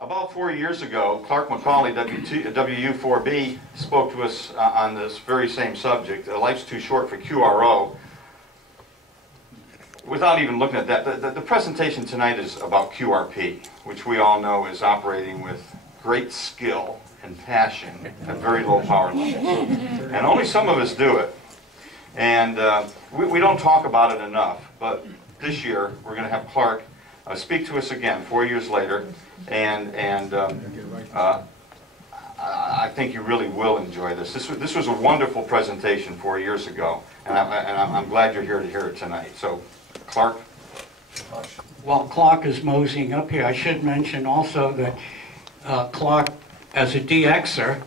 About 4 years ago, Clark Macauley, WU4B, spoke to us on this very same subject. Life's too short for QRO. Without even looking at that, the presentation tonight is about QRP, which we all know is operating with great skill and passion at very low power levels. And only some of us do it. And we don't talk about it enough, but this year we're going to have Clark speak to us again 4 years later, and I think you really will enjoy this. This was a wonderful presentation 4 years ago, and I'm glad you're here to hear it tonight. So, Clark? While Clark is moseying up here, I should mention also that Clark, as a DXer,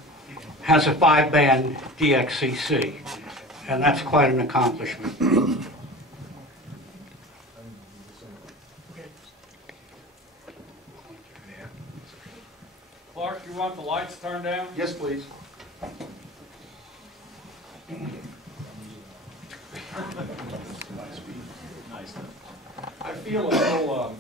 has a 5-band DXCC, and that's quite an accomplishment. Clark, you want the lights turned down? Yes, please. I feel a little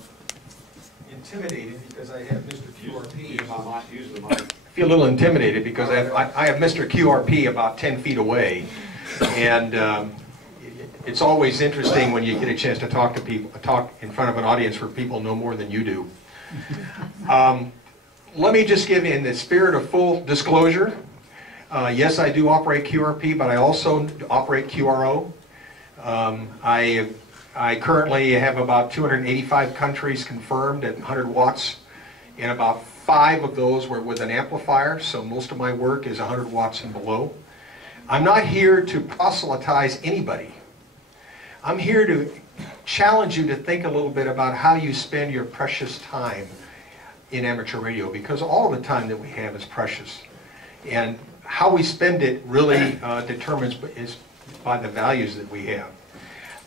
intimidated because I have Mr. QRP about... Use the mic. I feel a little intimidated because I have Mr. QRP about 10 feet away, and it's always interesting when you get a chance to talk to people, talk in front of an audience where people know more than you do. Let me just give you, in the spirit of full disclosure, yes, I do operate QRP, but I also operate QRO. I currently have about 285 countries confirmed at 100 watts, and about 5 of those were with an amplifier, so most of my work is 100 watts and below. I'm not here to proselytize anybody. I'm here to challenge you to think a little bit about how you spend your precious time in amateur radio, because all of the time that we have is precious, and how we spend it really determines is by the values that we have.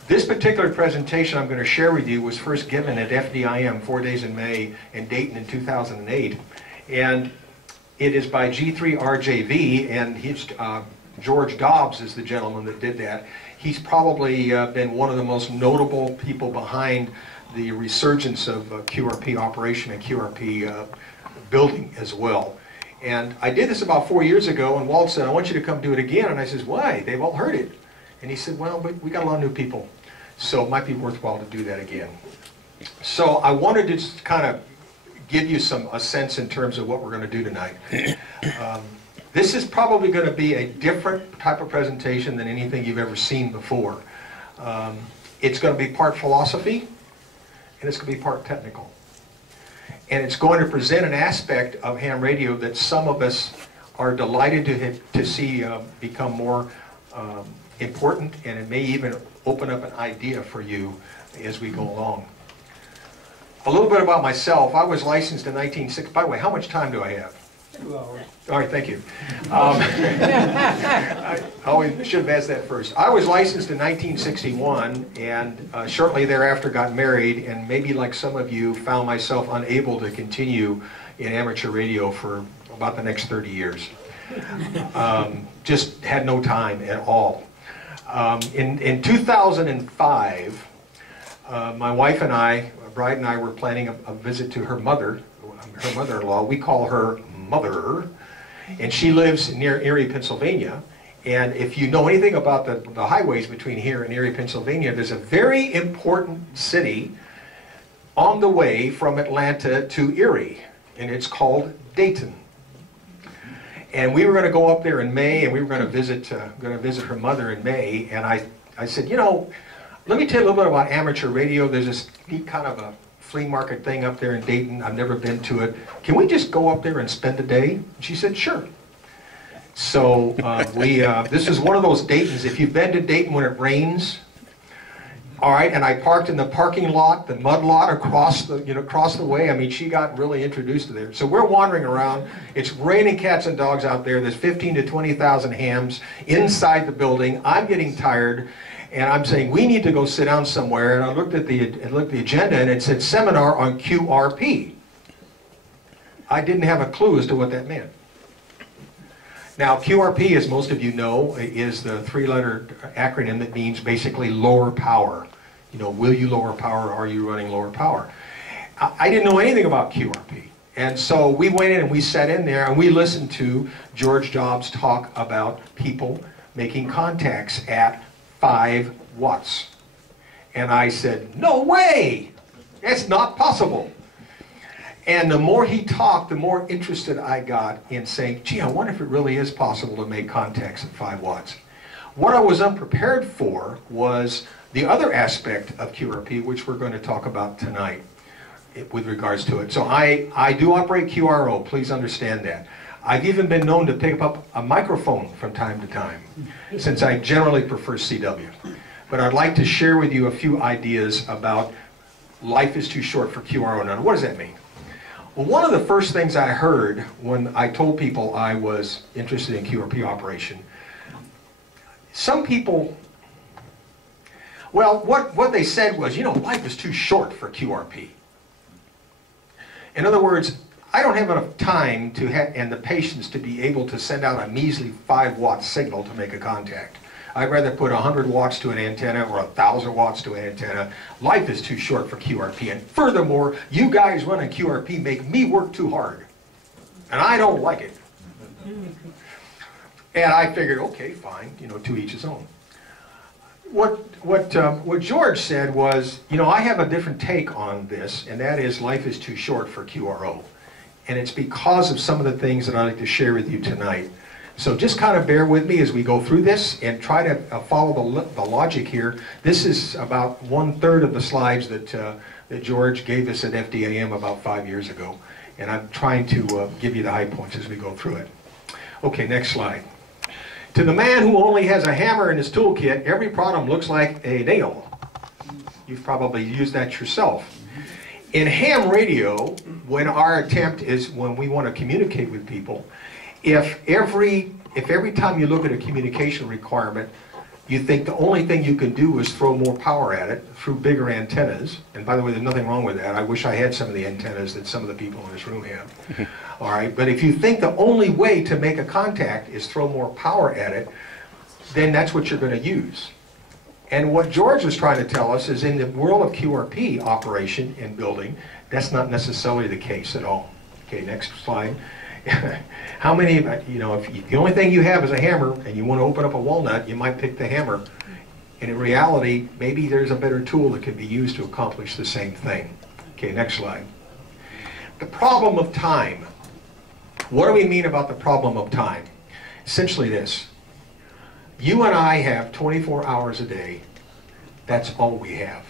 This particular presentation I'm going to share with you was first given at FDIM 4 days in May in Dayton in 2008, and it is by G3RJV, and he's, George Dobbs is the gentleman that did that. He's probably been one of the most notable people behind the resurgence of QRP operation and QRP building as well. And I did this about 4 years ago, and Walt said, I want you to come do it again. And I said, why? They've all heard it. And he said, well, we got a lot of new people, so it might be worthwhile to do that again. So I wanted to just kind of give you a sense in terms of what we're going to do tonight. This is probably going to be a different type of presentation than anything you've ever seen before. It's going to be part philosophy, and it's going to be part technical. And it's going to present an aspect of ham radio that some of us are delighted to see become more important, and it may even open up an idea for you as we go along. A little bit about myself. I was licensed in 1960. By the way, how much time do I have? 2 hours. All right, thank you. I always should have asked that first. I was licensed in 1961, and shortly thereafter got married, and maybe like some of you, found myself unable to continue in amateur radio for about the next 30 years. Just had no time at all. In 2005, my wife and I, Bride and I, were planning a visit to her mother-in-law. We call her Mother, and she lives near Erie, Pennsylvania. And if you know anything about the highways between here and Erie, Pennsylvania, there's a very important city on the way from Atlanta to Erie, and it's called Dayton. And we were going to go up there in May, and we were going to visit her mother in May. And I said, you know, let me tell you a little bit about amateur radio. There's this neat kind of a flea market thing up there in Dayton. I've never been to it. Can we just go up there and spend a day? And she said, sure. So this is one of those Daytons. If you've been to Dayton when it rains, all right, and I parked in the parking lot, the mud lot across the way. I mean, she got really introduced to there. So we're wandering around. It's raining cats and dogs out there. There's 15 to 20,000 hams inside the building. I'm getting tired, and I'm saying we need to go sit down somewhere. And I looked at the agenda, and it said seminar on QRP. I didn't have a clue as to what that meant. Now, QRP, as most of you know, is the 3-letter acronym that means basically lower power. You know, will you lower power? Are you running lower power? I didn't know anything about QRP. And so we went in and we sat in there and we listened to George Jobs talk about people making contacts at 5 watts. And I said, no way! It's not possible. And the more he talked, the more interested I got in saying, gee, I wonder if it really is possible to make contacts at 5 watts. What I was unprepared for was the other aspect of QRP, which we're going to talk about tonight with regards to it. So I do operate QRO, please understand that. I've even been known to pick up a microphone from time to time, since I generally prefer CW. But I'd like to share with you a few ideas about life is too short for QRO. Now, what does that mean? Well, one of the first things I heard when I told people I was interested in QRP operation, some people, well, what they said was, you know, life is too short for QRP. In other words, I don't have enough time to and the patience to be able to send out a measly 5-watt signal to make a contact. I'd rather put 100 watts to an antenna or 1,000 watts to an antenna. Life is too short for QRP. And furthermore, you guys running QRP make me work too hard. And I don't like it. And I figured, okay, fine, you know, to each his own. What George said was, you know, I have a different take on this, and that is life is too short for QRO. And it's because of some of the things that I'd like to share with you tonight. So just kind of bear with me as we go through this and try to follow the logic here. This is about 1/3 of the slides that George gave us at FDAM about 5 years ago. And I'm trying to give you the high points as we go through it. Okay, next slide. To the man who only has a hammer in his toolkit, every problem looks like a nail. You've probably used that yourself. In ham radio, when our attempt is when we want to communicate with people, if every time you look at a communication requirement, you think the only thing you can do is throw more power at it through bigger antennas, and by the way, there's nothing wrong with that. I wish I had some of the antennas that some of the people in this room have. All right, but if you think the only way to make a contact is throw more power at it, then that's what you're going to use. And what George was trying to tell us is in the world of QRP operation and building, that's not necessarily the case at all. Okay, next slide. How many, you know, if the only thing you have is a hammer and you want to open up a walnut, you might pick the hammer. And in reality, maybe there's a better tool that can be used to accomplish the same thing. Okay, next slide. The problem of time. What do we mean about the problem of time? Essentially this. You and I have 24 hours a day. That's all we have.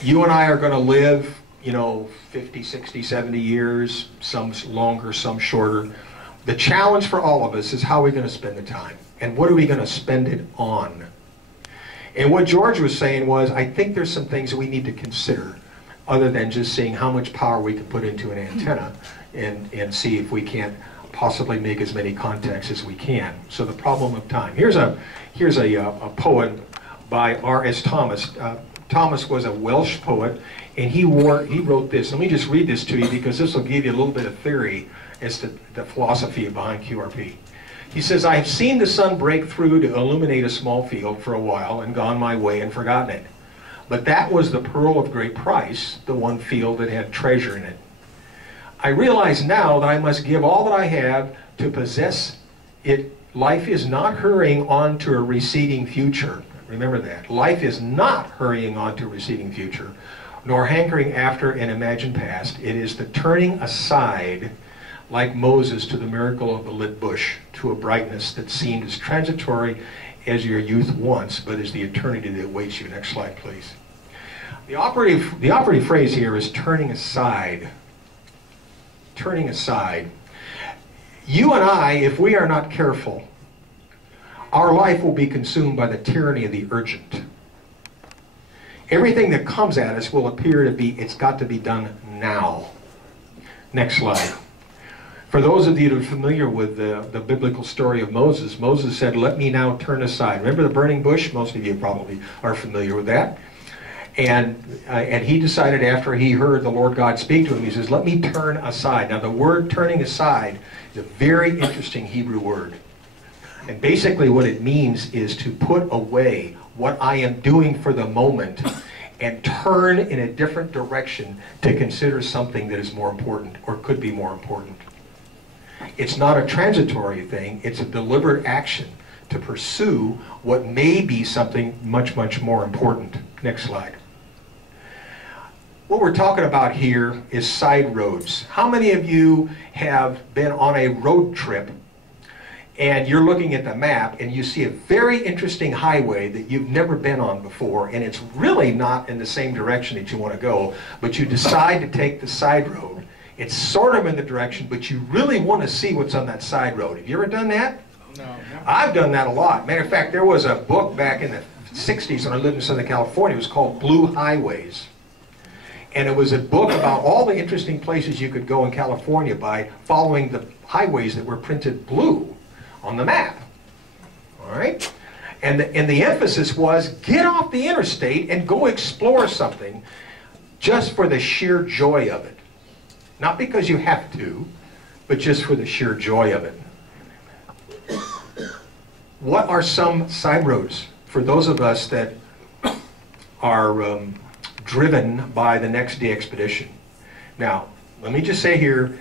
You and I are going to live, you know, 50, 60, 70 years, some longer, some shorter. The challenge for all of us is how are we going to spend the time? And what are we going to spend it on? And what George was saying was, I think there's some things that we need to consider other than just seeing how much power we can put into an antenna and see if we can't possibly make as many contacts as we can. So the problem of time. Here's a poem by R.S. Thomas. Thomas was a Welsh poet, and he wrote this. Let me just read this to you because this will give you a little bit of theory as to the philosophy behind QRP. He says, I have seen the sun break through to illuminate a small field for a while and gone my way and forgotten it. But that was the pearl of great price, the one field that had treasure in it. I realize now that I must give all that I have to possess it. Life is not hurrying on to a receding future. Remember that. Life is not hurrying on to a receding future, nor hankering after an imagined past. It is the turning aside, like Moses to the miracle of the lit bush, to a brightness that seemed as transitory as your youth once, but is the eternity that awaits you. Next slide, please. The operative phrase here is turning aside. Turning aside. You and I, if we are not careful, our life will be consumed by the tyranny of the urgent. Everything that comes at us will appear to be, it's got to be done now. Next slide. For those of you that are familiar with the biblical story of Moses, Moses said, let me now turn aside. Remember the burning bush? Most of you probably are familiar with that. And he decided after he heard the Lord God speak to him, he says, let me turn aside. Now the word turning aside is a very interesting Hebrew word. And basically what it means is to put away what I am doing for the moment and turn in a different direction to consider something that is more important or could be more important. It's not a transitory thing, it's a deliberate action to pursue what may be something much, much more important. Next slide. What we're talking about here is side roads. How many of you have been on a road trip and you're looking at the map and you see a very interesting highway that you've never been on before, and it's really not in the same direction that you want to go, but you decide to take the side road. It's sort of in the direction, but you really want to see what's on that side road. Have you ever done that? No. I've done that a lot. Matter of fact, there was a book back in the 60s when I lived in Southern California. It was called Blue Highways. And it was a book about all the interesting places you could go in California by following the highways that were printed blue on the map. All right? And the emphasis was get off the interstate and go explore something just for the sheer joy of it. Not because you have to, but just for the sheer joy of it. What are some side roads for those of us that are driven by the next D expedition? Now, let me just say here,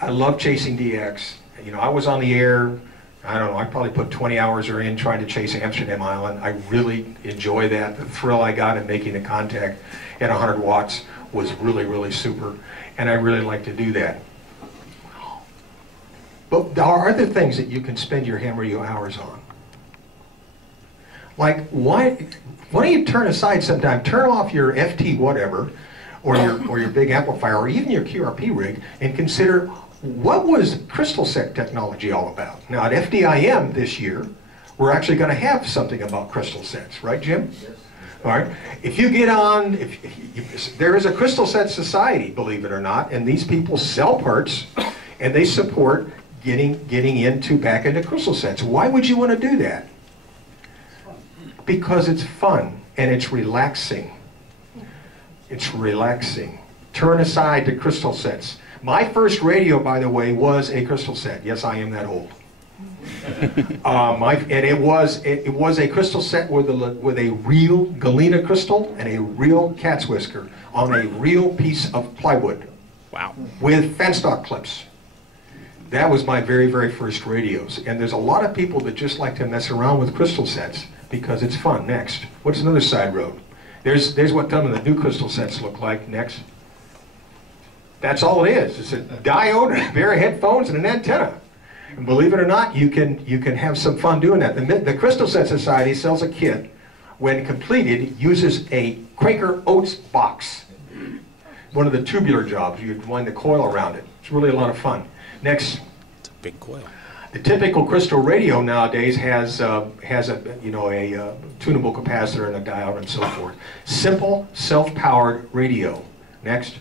I love chasing DX. You know, I was on the air, I don't know, I probably put 20 hours or in trying to chase Amsterdam Island. I really enjoy that. The thrill I got in making the contact at 100 watts was really, really super, and I really like to do that. But there are other things that you can spend your ham radio hours on. Like, why don't you turn aside sometime, turn off your FT whatever, or your big amplifier, or even your QRP rig, and consider what was crystal set technology all about. Now at FDIM this year, we're actually going to have something about crystal sets, right, Jim? Yes. All right. If you get on, there is a crystal set society, believe it or not, and these people sell parts, and they support getting back into crystal sets. Why would you want to do that? Because it's fun and it's relaxing. It's relaxing. Turn aside to crystal sets. My first radio, by the way, was a crystal set. Yes, I am that old. And it was a crystal set with a real galena crystal and a real cat's whisker on a real piece of plywood. Wow. With fan stock clips. That was my very, very first radios. And there's a lot of people that just like to mess around with crystal sets because it's fun. Next. What's another side road? There's what some of the new crystal sets look like. Next. That's all it is. It's a diode, a pair of headphones, and an antenna. And believe it or not, you can have some fun doing that. The Crystal Set Society sells a kit. When completed, it uses a Quaker Oats box. One of the tubular jobs. You wind the coil around it. It's really a lot of fun. Next. It's a big coil. The typical crystal radio nowadays has a tunable capacitor and a diode and so forth. Simple, self-powered radio. Next.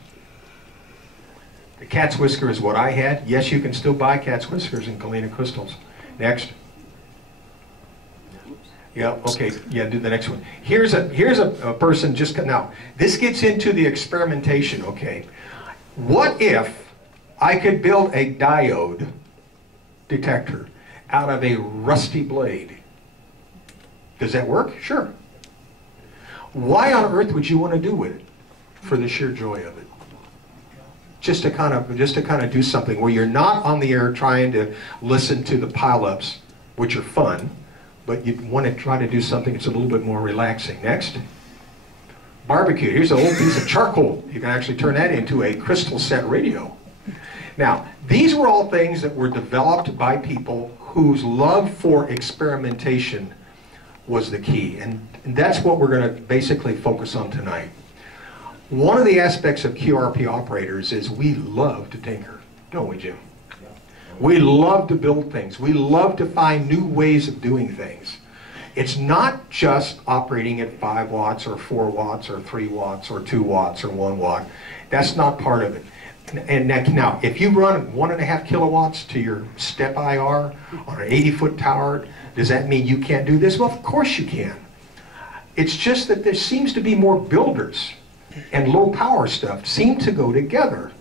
The cat's whisker is what I had. Yes, you can still buy cat's whiskers in galena crystals. Next. Yeah, okay, yeah, do the next one. Here's a person just, now, this gets into the experimentation, okay. What if I could build a diode detector out of a rusty blade? Does that work? Sure. Why on earth would you want to do with it? For the sheer joy of it. Just to kind of do something where you're not on the air trying to listen to the pileups, which are fun, but you want to try to do something that's a little bit more relaxing. Next. Barbecue. Here's an old piece of charcoal. You can actually turn that into a crystal set radio. Now, these were all things that were developed by people whose love for experimentation was the key. And that's what we're going to basically focus on tonight. One of the aspects of QRP operators is we love to tinker, don't we, Jim? We love to build things. We love to find new ways of doing things. It's not just operating at 5 watts or 4 watts or 3 watts or 2 watts or 1 watt. That's not part of it. And now, if you run 1.5 kilowatts to your step IR on an 80-foot tower, does that mean you can't do this? Well, of course you can. It's just that there seems to be more builders, and low power stuff seem to go together.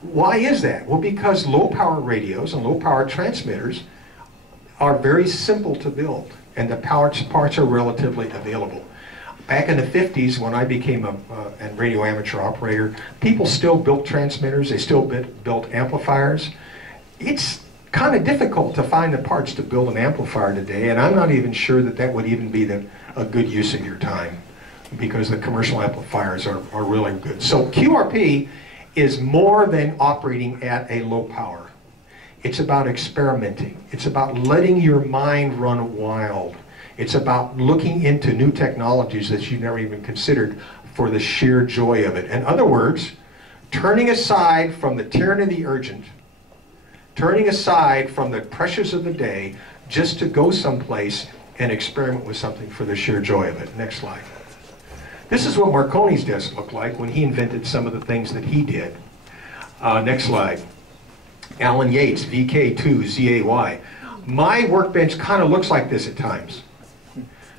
Why is that? Well, because low power radios and low power transmitters are very simple to build, and the parts are relatively available. Back in the 50s, when I became a radio amateur operator, people still built transmitters, they still built amplifiers. It's kind of difficult to find the parts to build an amplifier today, and I'm not even sure that that would even be a good use of your time, because the commercial amplifiers are really good. So QRP is more than operating at a low power. It's about experimenting. It's about letting your mind run wild. It's about looking into new technologies that you've never even considered for the sheer joy of it. In other words, turning aside from the tyranny of the urgent, turning aside from the pressures of the day, just to go someplace and experiment with something for the sheer joy of it. Next slide. This is what Marconi's desk looked like when he invented some of the things that he did. Next slide. Alan Yates, VK2ZAY. My workbench kind of looks like this at times,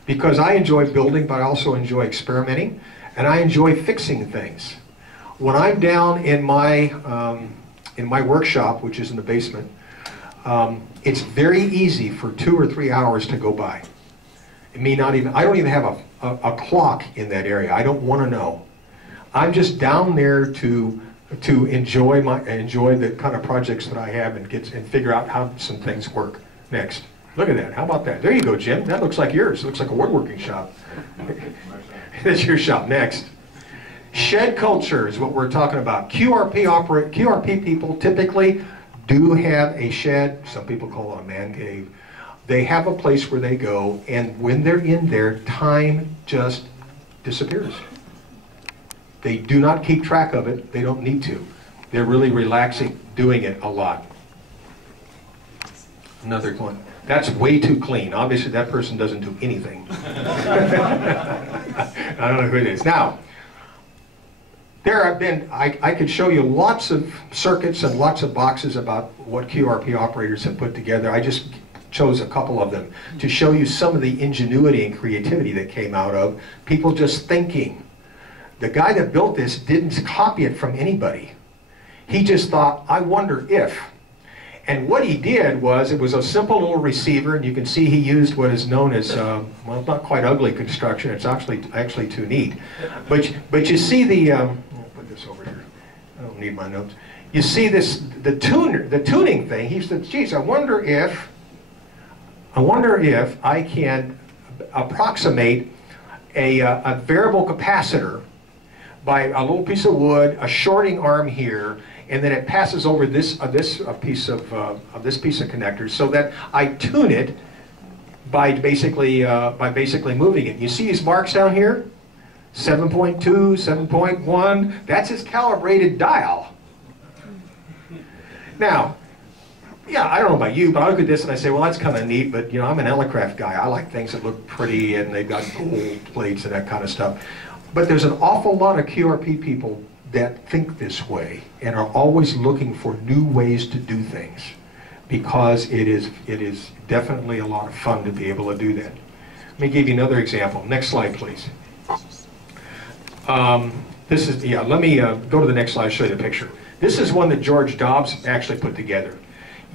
because I enjoy building, but I also enjoy experimenting, and I enjoy fixing things. When I'm down in my workshop, which is in the basement, it's very easy for 2 or 3 hours to go by. It may not even, I don't even have a clock in that area. I don't want to know. I'm just down there to enjoy the kind of projects that I have and figure out how some things work. Next. Look at that. How about that? There you go, Jim. That looks like yours. It looks like a woodworking shop. That's your shop. Next. Shed culture is what we're talking about. QRP people typically do have a shed. Some people call it a man cave. They have a place where they go, and when they're in there, time just disappears. They do not keep track of it. They don't need to. They're really relaxing, doing it a lot. Another one. That's way too clean. Obviously, that person doesn't do anything. I don't know who it is. Now, there have been, I could show you lots of circuits and lots of boxes about what QRP operators have put together. I just chose a couple of them to show you some of the ingenuity and creativity that came out of people just thinking. The guy that built this didn't copy it from anybody. He just thought, I wonder if. And what he did was, it was a simple little receiver, and you can see he used what is known as, well, not quite ugly construction. It's actually too neat. But you see the, I'll put this over here. I don't need my notes. You see this, the tuning thing. He said, geez, I wonder if I can approximate a variable capacitor by a little piece of wood, a shorting arm here, and then it passes over this piece of connector, so that I tune it by basically moving it. You see these marks down here? 7.2, 7.1. That's his calibrated dial. Now, yeah, I don't know about you, but I look at this and I say, well, that's kind of neat, but you know, I'm an Elecraft guy. I like things that look pretty and they've got gold plates and that kind of stuff. But there's an awful lot of QRP people that think this way and are always looking for new ways to do things, because it is definitely a lot of fun to be able to do that. Let me give you another example. Next slide, please. This is, yeah, let me go to the next slide, show you the picture. This is one that George Dobbs actually put together.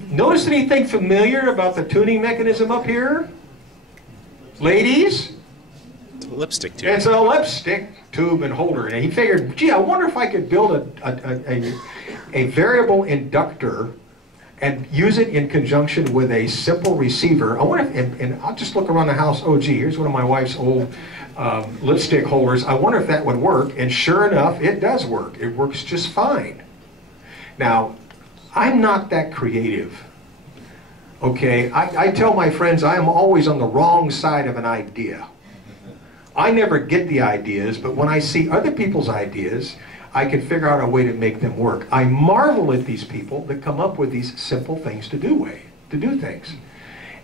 Notice anything familiar about the tuning mechanism up here? Ladies? Lipstick tube. It's a lipstick tube and holder. And he figured, gee, I wonder if I could build a variable inductor and use it in conjunction with a simple receiver. I wonder if, and I'll just look around the house, oh gee, here's one of my wife's old lipstick holders. I wonder if that would work. And sure enough, it does work. It works just fine. Now, I'm not that creative. Okay, I tell my friends I am always on the wrong side of an idea. I never get the ideas, but when I see other people's ideas, I can figure out a way to make them work. I marvel at these people that come up with these simple things to do things.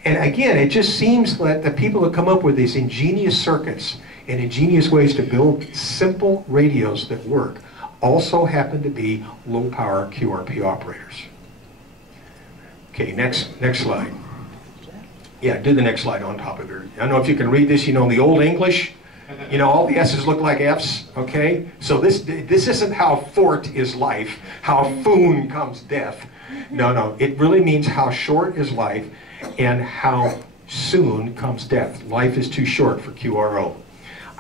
And again, it just seems that the people that come up with these ingenious circuits and ingenious ways to build simple radios that work also happen to be low-power QRP operators. Okay, next slide. Yeah, do the next slide on top of it. I don't know if you can read this, you know, the old English, you know, all the S's look like F's, okay? So this isn't how fort is life, how foon comes death. No, it really means how short is life and how soon comes death. Life is too short for QRO.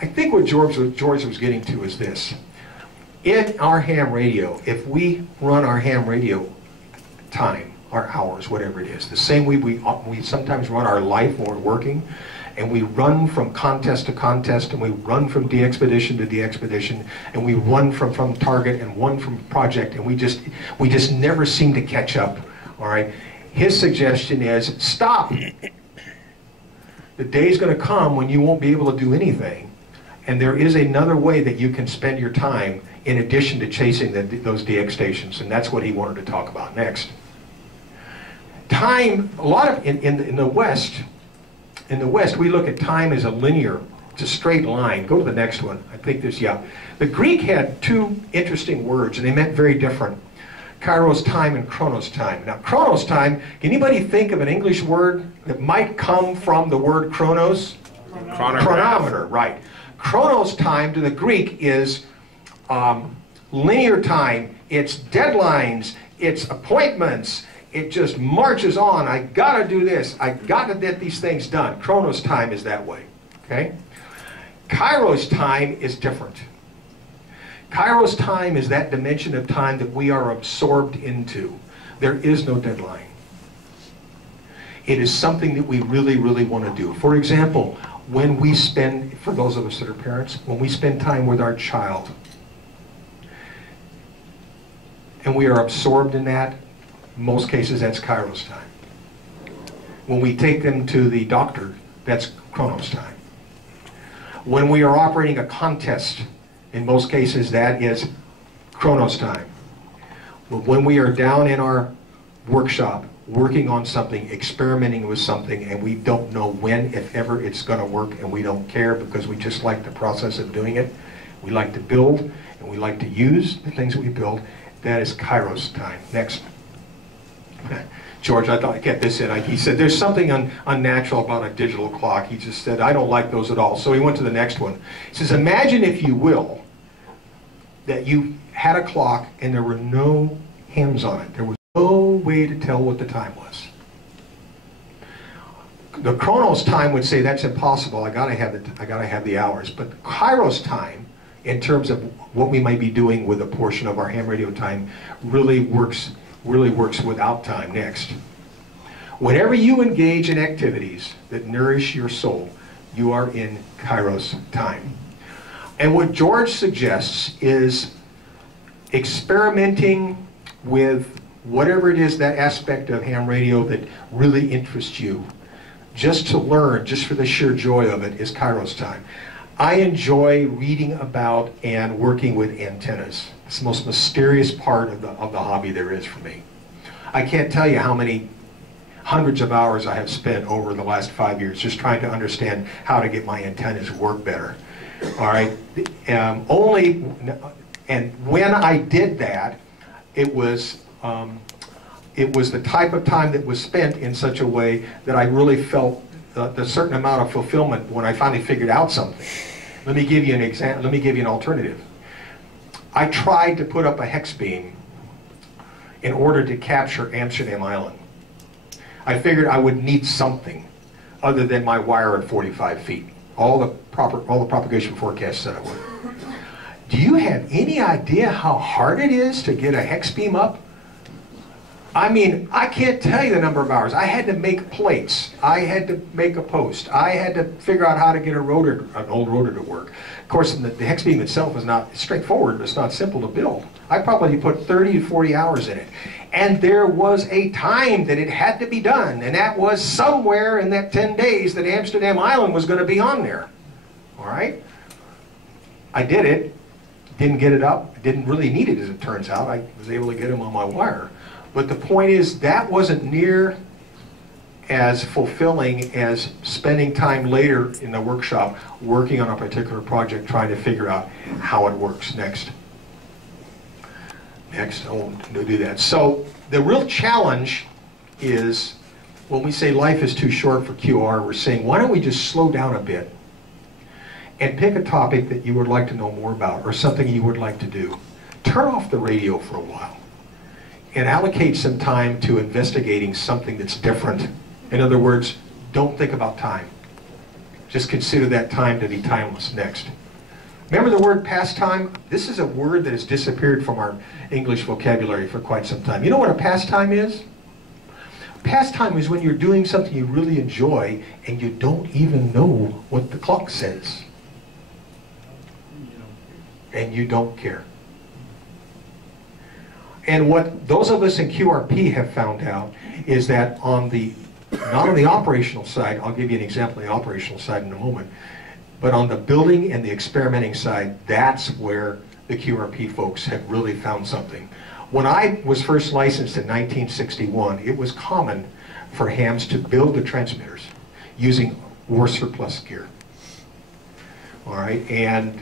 I think what George was getting to is this. In our ham radio, if we run our ham radio time, our hours, whatever it is, the same way we sometimes run our life when we're working, and we run from contest to contest, and we run from de-expedition to de-expedition, and we run from target and one from project, and we just never seem to catch up, all right? His suggestion is, stop. The day's going to come when you won't be able to do anything, and there is another way that you can spend your time in addition to chasing those DX stations, and that's what he wanted to talk about next. Time, a lot of, in the West, we look at time as a linear, it's a straight line. Go to the next one. I think there's, yeah. The Greek had two interesting words, and they meant very different. Kairos time and chronos time. Now, chronos time, can anybody think of an English word that might come from the word chronos? Chronometer, right. Chronos time to the Greek is linear time. It's deadlines, it's appointments, it just marches on. I gotta do this, I gotta get these things done. Chronos time is that way, okay? Kairos time is different. Kairos time is that dimension of time that we are absorbed into. There is no deadline. It is something that we really, really want to do. For example, when we spend, for those of us that are parents, when we spend time with our child, and we are absorbed in that, in most cases that's Kairos time. When we take them to the doctor, that's Chronos time. When we are operating a contest, in most cases that is Chronos time. But when we are down in our workshop, working on something, experimenting with something, and we don't know when, if ever, it's going to work, and we don't care because we just like the process of doing it. We like to build, and we like to use the things that we build. That is Kairos time. Next. George, I thought I'd get this in. He said, there's something unnatural about a digital clock. He just said, I don't like those at all. So he went to the next one. He says, imagine, if you will, that you had a clock and there were no hands on it. There was no way to tell what the time was. The Chronos time would say that's impossible. I gotta have the hours. But Kairos time, in terms of what we might be doing with a portion of our ham radio time, really works without time. Next. Whenever you engage in activities that nourish your soul, you are in Kairos time. And what George suggests is experimenting with whatever it is, that aspect of ham radio that really interests you. Just to learn, just for the sheer joy of it, is Kairos time. I enjoy reading about and working with antennas. It's the most mysterious part of the hobby there is for me. I can't tell you how many hundreds of hours I have spent over the last 5 years just trying to understand how to get my antennas work better. All right, and when I did that, it was the type of time that was spent in such a way that I really felt the certain amount of fulfillment when I finally figured out something. Let me give you an example. Let me give you an alternative. I tried to put up a hex beam in order to capture Amsterdam Island. I figured I would need something other than my wire at 45 feet. All the propagation forecasts said I would. Do you have any idea how hard it is to get a hex beam up? I mean, I can't tell you the number of hours. I had to make plates. I had to make a post. I had to figure out how to get an old rotor to work. Of course, the hex beam itself is not straightforward, but it's not simple to build. I probably put 30 to 40 hours in it. And there was a time that it had to be done, and that was somewhere in that 10 days that Amsterdam Island was going to be on there. All right? I did it. Didn't get it up. Didn't really need it, as it turns out. I was able to get them on my wire. But the point is, that wasn't near as fulfilling as spending time later in the workshop working on a particular project, trying to figure out how it works. Next. Next, I won't do that. So the real challenge is, when we say life is too short for QR, we're saying, why don't we just slow down a bit and pick a topic that you would like to know more about, or something you would like to do. Turn off the radio for a while and allocate some time to investigating something that's different. In other words, don't think about time. Just consider that time to be timeless. Next. Remember the word pastime? This is a word that has disappeared from our English vocabulary for quite some time. You know what a pastime is? Pastime is when you're doing something you really enjoy and you don't even know what the clock says. And you don't care. And what those of us in QRP have found out is that not on the operational side, I'll give you an example of the operational side in a moment, but on the building and the experimenting side, that's where the QRP folks have really found something. When I was first licensed in 1961, it was common for hams to build the transmitters using war surplus gear. All right, and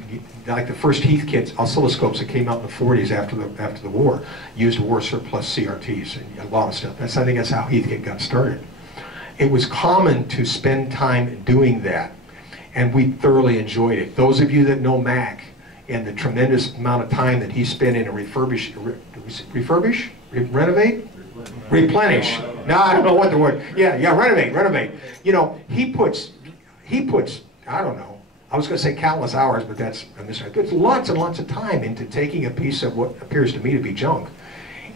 like the first Heathkit oscilloscopes that came out in the 40s after the war used war surplus CRTs and a lot of stuff. I think that's how Heathkit got started. It was common to spend time doing that, and we thoroughly enjoyed it. Those of you that know Mac and the tremendous amount of time that he spent in a replenish? No, I don't know what the word. Yeah, renovate. You know, he puts. I don't know. I was going to say countless hours, but that's a mistake. There's lots and lots of time into taking a piece of what appears to me to be junk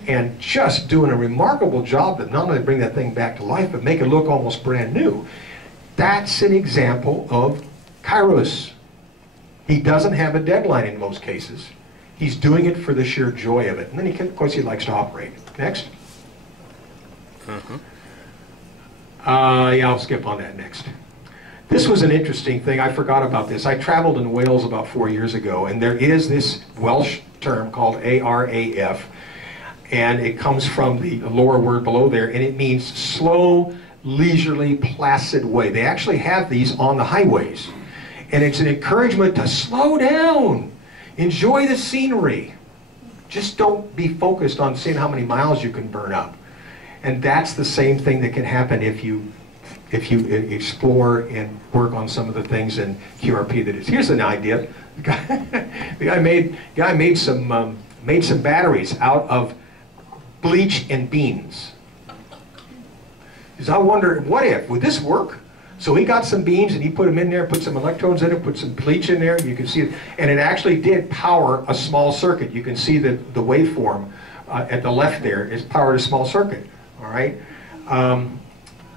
and just doing a remarkable job that not only bring that thing back to life, but make it look almost brand new. That's an example of Kairos. He doesn't have a deadline in most cases. He's doing it for the sheer joy of it. And then, of course, he likes to operate. Next. Yeah, I'll skip on that next. This was an interesting thing. I forgot about this. I traveled in Wales about 4 years ago, and there is this Welsh term called ARAF, and it comes from the lower word below there, and it means slow, leisurely, placid way. They actually have these on the highways, and it's an encouragement to slow down, enjoy the scenery. Just don't be focused on seeing how many miles you can burn up. And that's the same thing that can happen if you explore and work on some of the things in QRP that is. Here's an idea. The guy made some batteries out of bleach and beans. Because I wonder, would this work? So he got some beans and he put them in there, put some electrodes in it, put some bleach in there. You can see it, and it actually did power a small circuit. You can see the waveform at the left there is powered a small circuit. All right.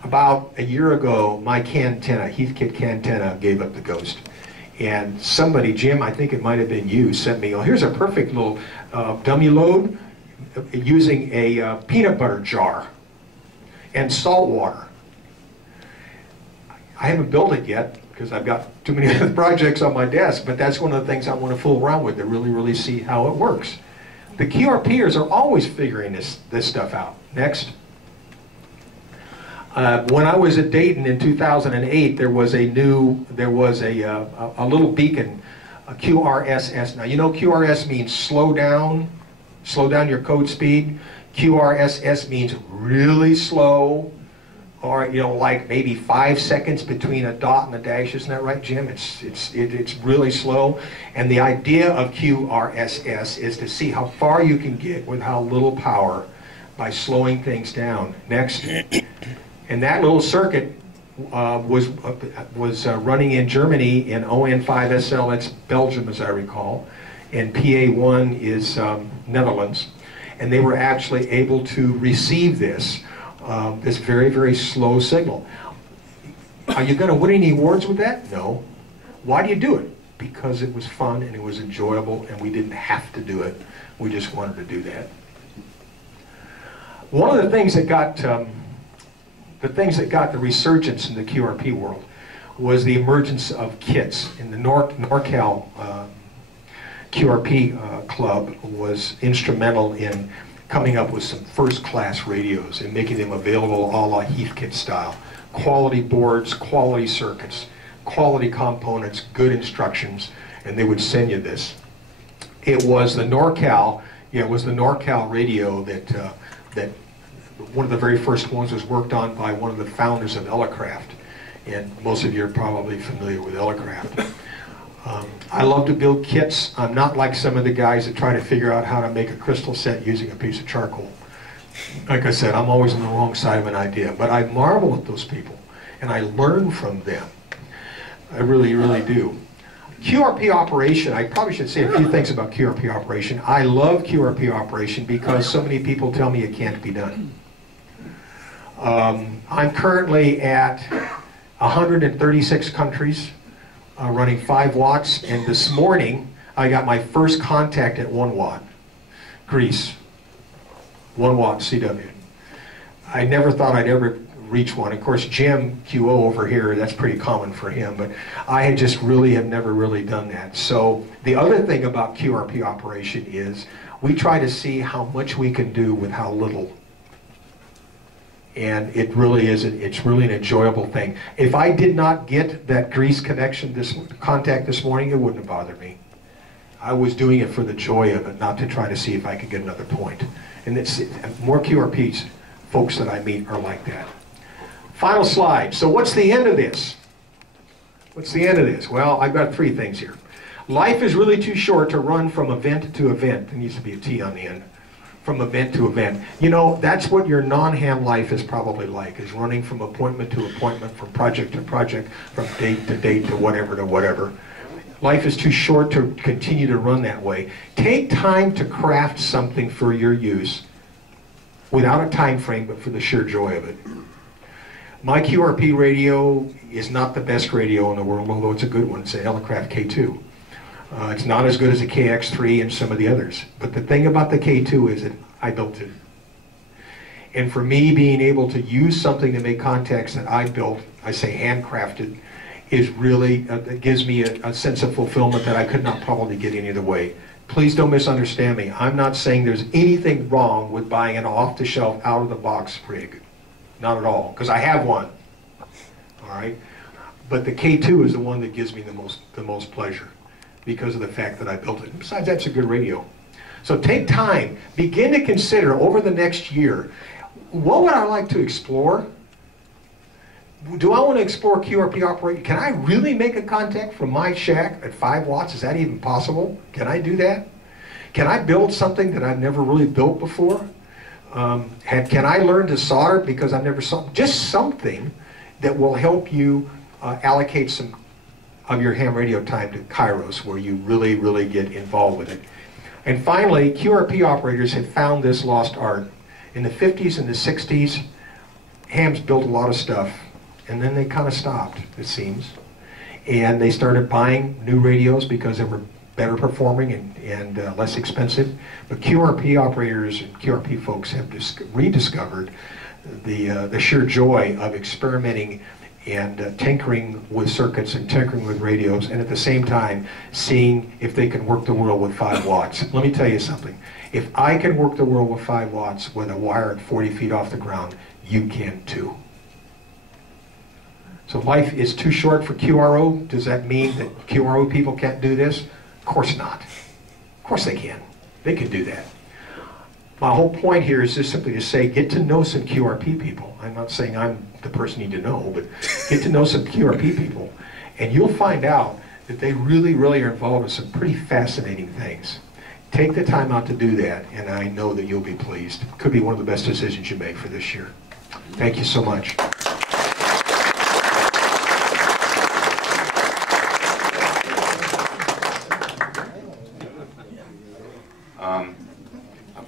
About a year ago, my Cantenna, Heathkit Cantenna, gave up the ghost. And somebody, Jim, I think it might have been you, sent me, oh, here's a perfect little dummy load using a peanut butter jar and salt water. I haven't built it yet because I've got too many other projects on my desk, but that's one of the things I want to fool around with to really see how it works. The QRPers are always figuring this stuff out. Next. When I was at Dayton in 2008, there was a little beacon, a QRSS. Now you know QRS means slow down your code speed. QRSS means really slow, or like maybe 5 seconds between a dot and a dash. Isn't that right, Jim? It's really slow. And the idea of QRSS is to see how far you can get with how little power by slowing things down. Next. And that little circuit was running in Germany in ON5SL, that's Belgium as I recall, and PA1 is Netherlands. And they were actually able to receive this very slow signal. Are you going to win any awards with that? No. Why do you do it? Because it was fun and it was enjoyable and we didn't have to do it. We just wanted to do that. One of the things that got the resurgence in the QRP world was the emergence of kits. In the NorCal QRP club was instrumental in coming up with some first-class radios and making them available a la Heathkit style. Quality boards, quality circuits, quality components, good instructions, and they would send you this. It was the NorCal radio that one of the very first ones was worked on by one of the founders of Elecraft, and most of you are probably familiar with Elecraft. I love to build kits. I'm not like some of the guys that try to figure out how to make a crystal set using a piece of charcoal. Like I said, I'm always on the wrong side of an idea, but I marvel at those people, and I learn from them. I really, really do. QRP operation, I probably should say a few things about QRP operation. I love QRP operation because so many people tell me it can't be done. I'm currently at 136 countries, running 5 watts, and this morning I got my first contact at 1 watt, Greece, 1 watt CW. I never thought I'd ever reach one. Of course, Jim QO over here, that's pretty common for him, but I had just really have never really done that. So the other thing about QRP operation is we try to see how much we can do with how little. And it really is, it's really an enjoyable thing. If I did not get that Greece connection, this contact this morning, it wouldn't have bothered me. I was doing it for the joy of it, not to try to see if I could get another point. And it's more QRPs, folks that I meet are like that. Final slide. So what's the end of this? What's the end of this? Well, I've got 3 things here. Life is really too short to run from event to event. There needs to be a T on the end. From event to event. You know, that's what your non-ham life is probably like, is running from appointment to appointment, from project to project, from date to date to whatever to whatever. Life is too short to continue to run that way. Take time to craft something for your use without a time frame, but for the sheer joy of it. My QRP radio is not the best radio in the world, although it's a good one. It's an Elecraft K2. It's not as good as the KX3 and some of the others. But the thing about the K2 is that I built it. And for me, being able to use something to make contacts that I built, I say handcrafted, is really, it gives me a sense of fulfillment that I could not probably get any other way. Please don't misunderstand me. I'm not saying there's anything wrong with buying an off-the-shelf, out-of-the-box rig. Not at all, because I have one. All right? But the K2 is the one that gives me the most pleasure because of the fact that I built it. Besides, that's a good radio. So take time, begin to consider over the next year, what would I like to explore? Do I want to explore QRP operation? Can I really make a contact from my shack at 5 watts? Is that even possible? Can I do that? Can I build something that I've never really built before? Can I learn to solder because I've never soldered? Just something that will help you allocate some of your ham radio time to Kairos, where you really, really get involved with it. And finally, QRP operators had found this lost art. In the 50s and the 60s, hams built a lot of stuff, and then they kind of stopped, it seems. And they started buying new radios because they were better performing and less expensive. But QRP operators and QRP folks have rediscovered the sheer joy of experimenting and tinkering with circuits and tinkering with radios, and at the same time seeing if they can work the world with 5 watts. Let me tell you something. If I can work the world with 5 watts with a wire at 40 feet off the ground, you can too. So life is too short for QRO. Does that mean that QRO people can't do this? Of course not. Of course they can. They can do that. My whole point here is just simply to say, get to know some QRP people. I'm not saying I'm the person you need to know, but get to know some QRP people, and you'll find out that they really, really are involved in some pretty fascinating things. Take the time out to do that, and I know that you'll be pleased. It could be one of the best decisions you make for this year. Thank you so much.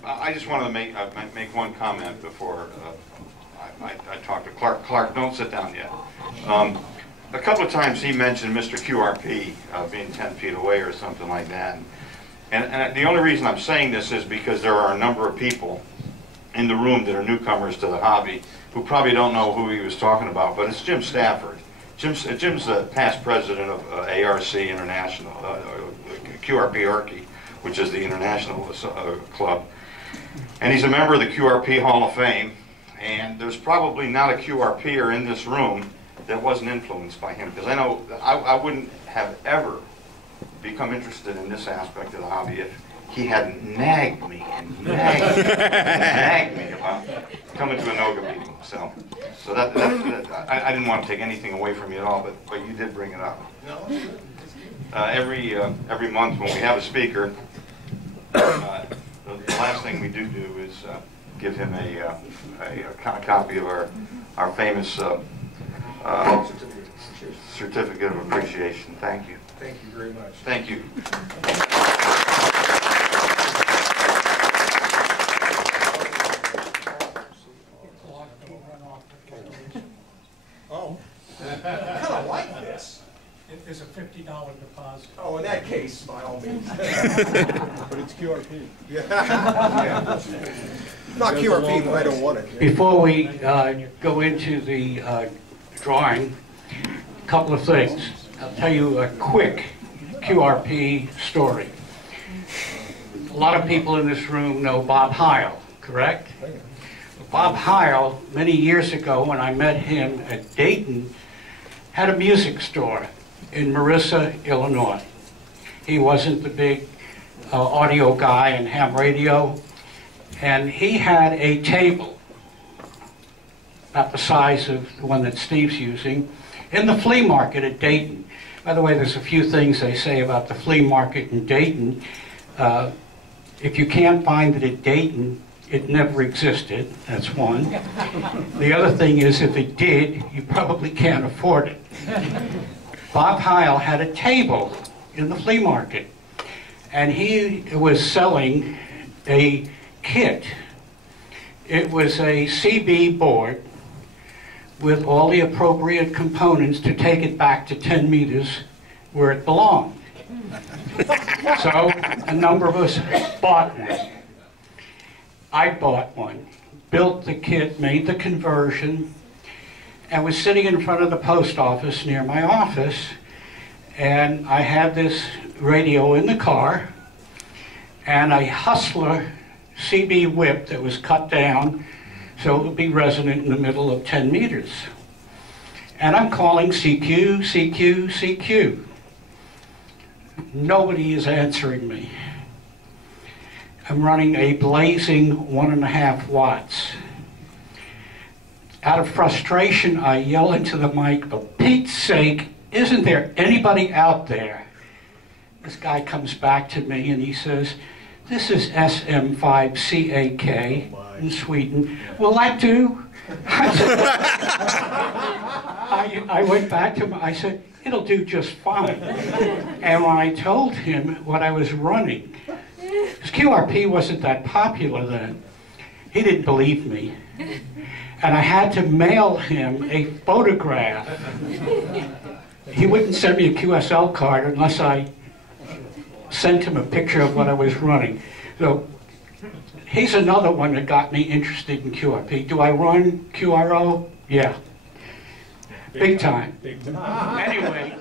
I just wanted to make one comment before I talk to Clark. Clark, don't sit down yet. A couple of times he mentioned Mr. QRP being 10 feet away or something like that. And the only reason I'm saying this is because there are a number of people in the room that are newcomers to the hobby who probably don't know who he was talking about, but it's Jim Stafford. Jim's the past president of ARC International, QRP ARCI, which is the international club. And he's a member of the QRP Hall of Fame, and there's probably not a QRPer in this room that wasn't influenced by him, because I know I wouldn't have ever become interested in this aspect of the hobby if he hadn't nagged me and nagged me about coming to a NOGA meeting. So I didn't want to take anything away from you at all, but you did bring it up. Every month when we have a speaker, the last thing we do is give him a copy of our famous certificate of appreciation. Thank you. Thank you very much. Thank you. Oh, I kind of like this. It is a $50 deposit. Oh, in that case, by all means. But it's QRP. Yeah. Not QRP, but I don't want it. Before we go into the drawing, a couple of things. I'll tell you a quick QRP story. A lot of people in this room know Bob Heil, correct? Bob Heil, many years ago when I met him at Dayton, had a music store in Marissa, Illinois. He wasn't the big audio guy in ham radio, and he had a table about the size of the one that Steve's using in the flea market at Dayton. By the way, there's a few things they say about the flea market in Dayton. If you can't find it at Dayton, it never existed. That's one. The other thing is, if it did, you probably can't afford it. Bob Heil had a table in the flea market, and he was selling a kit. It was a CB board with all the appropriate components to take it back to 10 meters where it belonged. So a number of us bought one. I bought one, built the kit, made the conversion, and was sitting in front of the post office near my office, and I had this radio in the car, and a Hustler CB whip that was cut down so it would be resonant in the middle of 10 meters. And I'm calling CQ, CQ, CQ. Nobody is answering me. I'm running a blazing 1.5 watts. Out of frustration, I yell into the mic, for Pete's sake, isn't there anybody out there? This guy comes back to me and he says, this is SM5CAK in Sweden. Will that do? I went back to him, I said, it'll do just fine. And when I told him what I was running, because QRP wasn't that popular then, he didn't believe me. And I had to mail him a photograph. He wouldn't send me a QSL card unless I sent him a picture of what I was running. So he's another one that got me interested in QRP. Do I run QRO? Yeah. Big time. Big time. Anyway,